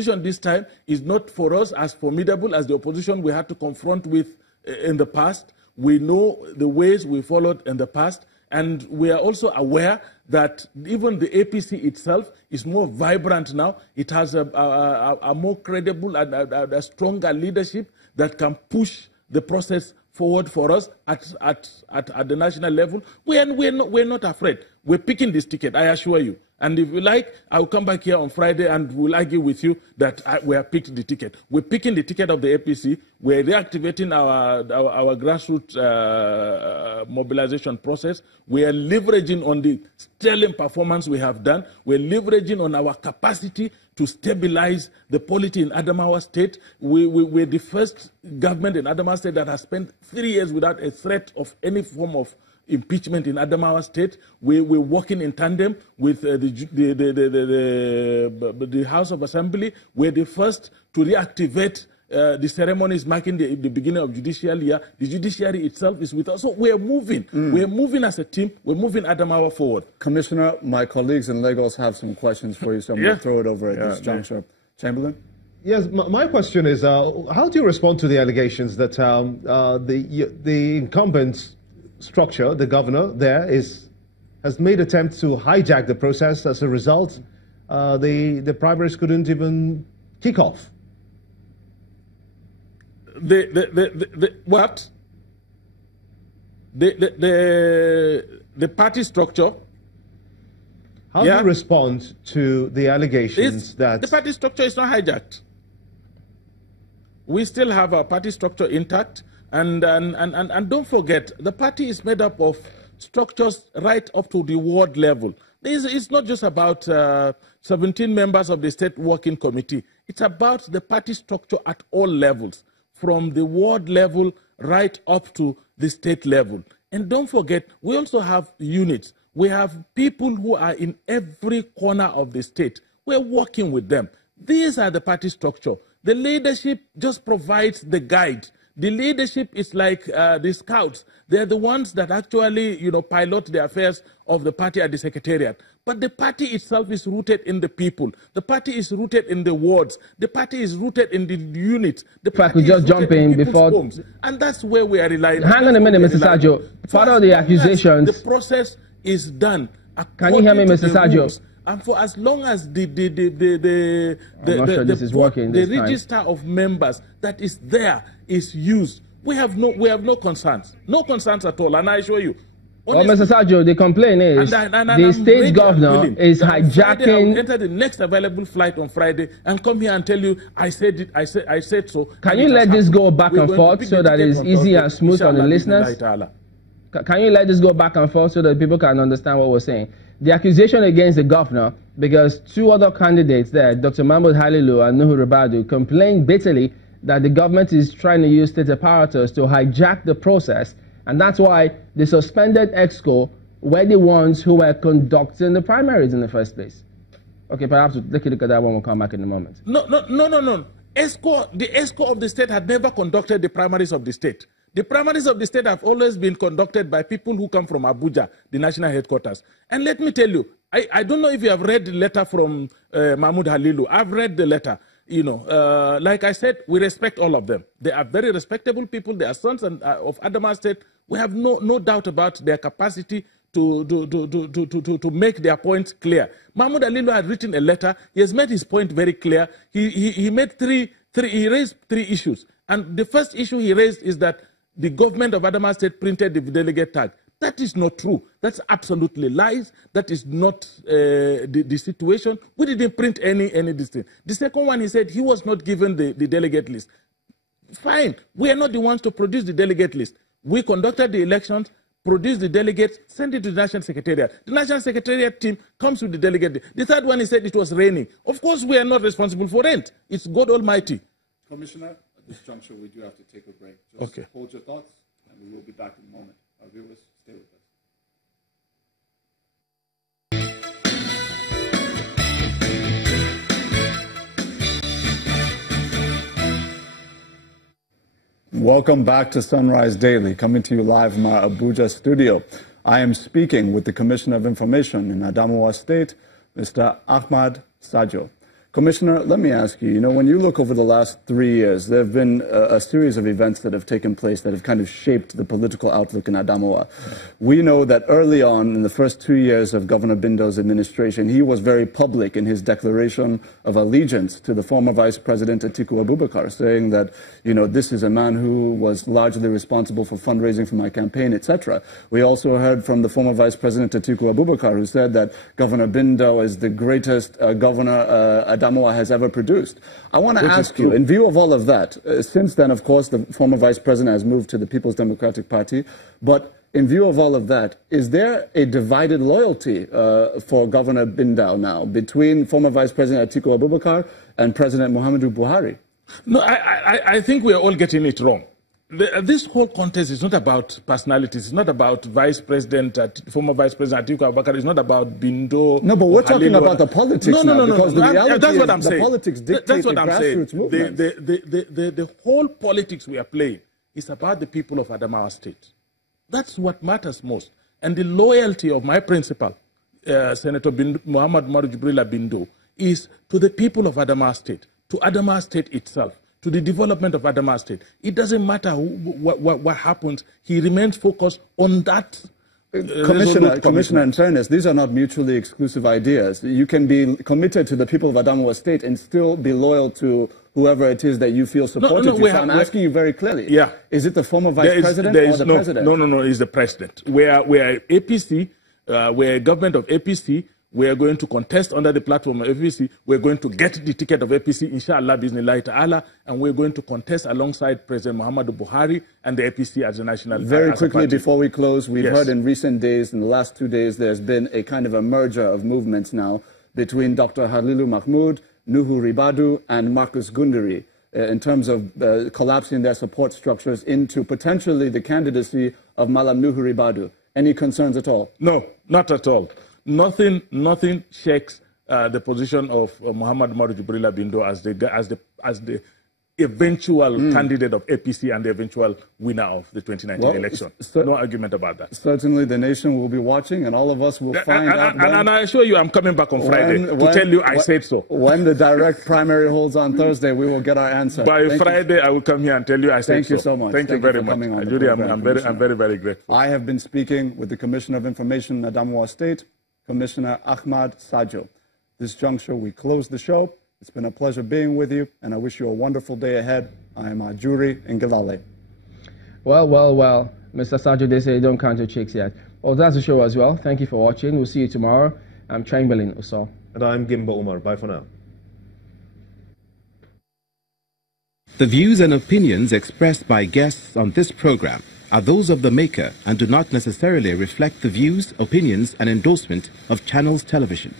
This time is not for us as formidable as the opposition we had to confront with in the past. We know the ways we followed in the past, and we are also aware that even the APC itself is more vibrant now. It has a more credible and a stronger leadership that can push the process forward for us at the national level. We're not afraid. We're picking this ticket, I assure you. And if you like, I'll come back here on Friday and we'll argue with you that we have picked the ticket. We're picking the ticket of the APC. We're reactivating our grassroots mobilization process. We are leveraging on the sterling performance we have done. We're leveraging on our capacity to stabilize the polity in Adamawa State. We're the first government in Adamawa State that has spent 3 years without a threat of any form of impeachment in Adamawa State. We're working in tandem with the House of Assembly. We're the first to reactivate the ceremonies marking the beginning of judicial year. The judiciary itself is with us. So we're moving. We're moving as a team. We're moving Adamawa forward. Commissioner, my colleagues in Lagos have some questions for you, so I'm going to throw it over at this juncture. Chamberlain? Yes, my question is, how do you respond to the allegations that the incumbent structure, the governor there, has made attempts to hijack the process? As a result, the primaries couldn't even kick off? What? The party structure. How do you respond to the allegations that the party structure is not hijacked? We still have our party structure intact, and don't forget, the party is made up of structures right up to the ward level. It's not just about 17 members of the state working committee. It's about the party structure at all levels, from the ward level right up to the state level. And don't forget, we also have units. We have people who are in every corner of the state. We're working with them. These are the party structure. The leadership just provides the guide. The leadership is like the scouts. They're the ones that actually, pilot the affairs of the party at the secretariat. But the party itself is rooted in the people. The party is rooted in the wards. The party is rooted in the units. The if I could just jump in before... homes. And that's where we are relying. Hang on a minute, Mr. Sajoh. Part of the accusations... The process is done. Can you hear me, Mr. Sajoh? And for as long as the register of members that is there is used, we have no concerns. No concerns at all. And I assure you. Well, Mr. Sajoh, the complaint is the state governor is hijacking. I'll enter the next available flight on Friday and come here and tell you I said it. I said so. Can you let this go back and forth so that it's easy and smooth on the listeners? Can you let this go back and forth so that people can understand what we're saying? The accusation against the governor, because two other candidates there, Dr. Mahmoud Halilu and Nuhu Rabadu, complained bitterly that the government is trying to use state apparatus to hijack the process, and that's why the suspended EXCO were the ones who were conducting the primaries in the first place. Okay, perhaps we'll take a look at that when we come back in a moment. No. The EXCO of the state had never conducted the primaries of the state. The primaries of the state have always been conducted by people who come from Abuja, the national headquarters. And let me tell you, I don't know if you have read the letter from Mahmoud Halilu. I've read the letter. Like I said, we respect all of them. They are very respectable people. They are sons of Adamawa State. We have no doubt about their capacity to make their points clear. Mahmoud Halilu had written a letter. He has made his point very clear. He made he raised three issues. And the first issue he raised is that the government of Adamawa State printed the delegate tag. That is not true. That's absolutely lies. That is not the situation. We didn't print any this thing. The second one, he said he was not given the delegate list. Fine. We are not the ones to produce the delegate list. We conducted the elections, produced the delegates, sent it to the National Secretariat. The National Secretariat team comes with the delegate list. The third one, he said it was raining. Of course, we are not responsible for rent. It's God Almighty. Commissioner, at this juncture, we do have to take a break. Just hold your thoughts, and we will be back in a moment. Our viewers, stay with us. Welcome back to Sunrise Daily, coming to you live from our Abuja studio. I am speaking with the Commissioner of Information in Adamawa State, Mr. Ahmad Sajoh. Commissioner, let me ask you, when you look over the last 3 years, there have been a series of events that have taken place that have kind of shaped the political outlook in Adamawa. We know that early on, in the first 2 years of Governor Bindo's administration, he was very public in his declaration of allegiance to the former Vice President Atiku Abubakar, saying that, this is a man who was largely responsible for fundraising for my campaign, etc. We also heard from the former Vice President Atiku Abubakar, who said that Governor Bindo is the greatest governor Adamawa has ever produced. I want to ask you, in view of all of that, since then, of course, the former Vice President has moved to the People's Democratic Party, but in view of all of that, is there a divided loyalty for Governor Bindo now between former Vice President Atiku Abubakar and President Muhammadu Buhari? No, I think we are all getting it wrong. This whole contest is not about personalities. It's not about former Vice President Atiku Abubakar. It's not about Bindo. No, but we're talking about the politics now. Because the reality that's what I'm is the saying. Politics dictate the grassroots movement. The whole politics we are playing is about the people of Adamawa State. That's what matters most. And the loyalty of my principal, Senator Muhammad Jibrilla Bindo, is to the people of Adamawa State, to Adamawa State itself, to the development of Adamawa State. It doesn't matter what happens. He remains focused on that. Commissioner, in fairness, these are not mutually exclusive ideas. You can be committed to the people of Adamawa State and still be loyal to whoever it is that you feel supported you. So I'm asking you very clearly. Yeah. Is it the former Vice President or the President? No, it's the President. We are APC, we're a government of APC. We are going to contest under the platform of APC. We're going to get the ticket of APC, inshallah, bismillah ta'ala, and we're going to contest alongside President Muhammadu Buhari and the APC as a national party. Very quickly, before we close, we've heard in recent days, in the last 2 days, there's been a kind of a merger of movements now between Dr. Halilu Mahmoud, Nuhu Ribadu, and Marcus Gundiri in terms of collapsing their support structures into potentially the candidacy of Malam Nuhu Ribadu. Any concerns at all? No, not at all. Nothing shakes the position of Muhammad Jibrilla Bindo as the eventual candidate of APC and the eventual winner of the 2019 election. No argument about that. Certainly the nation will be watching and all of us will find out. And I assure you I'm coming back on Friday to tell you I said so. When the direct primary holds on Thursday, we will get our answer. By Friday, I will come here and tell you I said so. Thank you so much. Thank you very much. Judy, I'm very, very grateful. I have been speaking with the Commissioner of Information in Adamawa State, Commissioner Ahmad Sajoh. This juncture, we close the show. It's been a pleasure being with you, and I wish you a wonderful day ahead. I am Ajuri Ngilale. Well, Mr. Sajoh, they say don't count your chicks yet. Well, that's the show as well. Thank you for watching. We'll see you tomorrow. I'm Chamberlain Uso. And I'm Gimba Umar. Bye for now. The views and opinions expressed by guests on this program are those of the maker and do not necessarily reflect the views, opinions, and endorsement of Channels Television.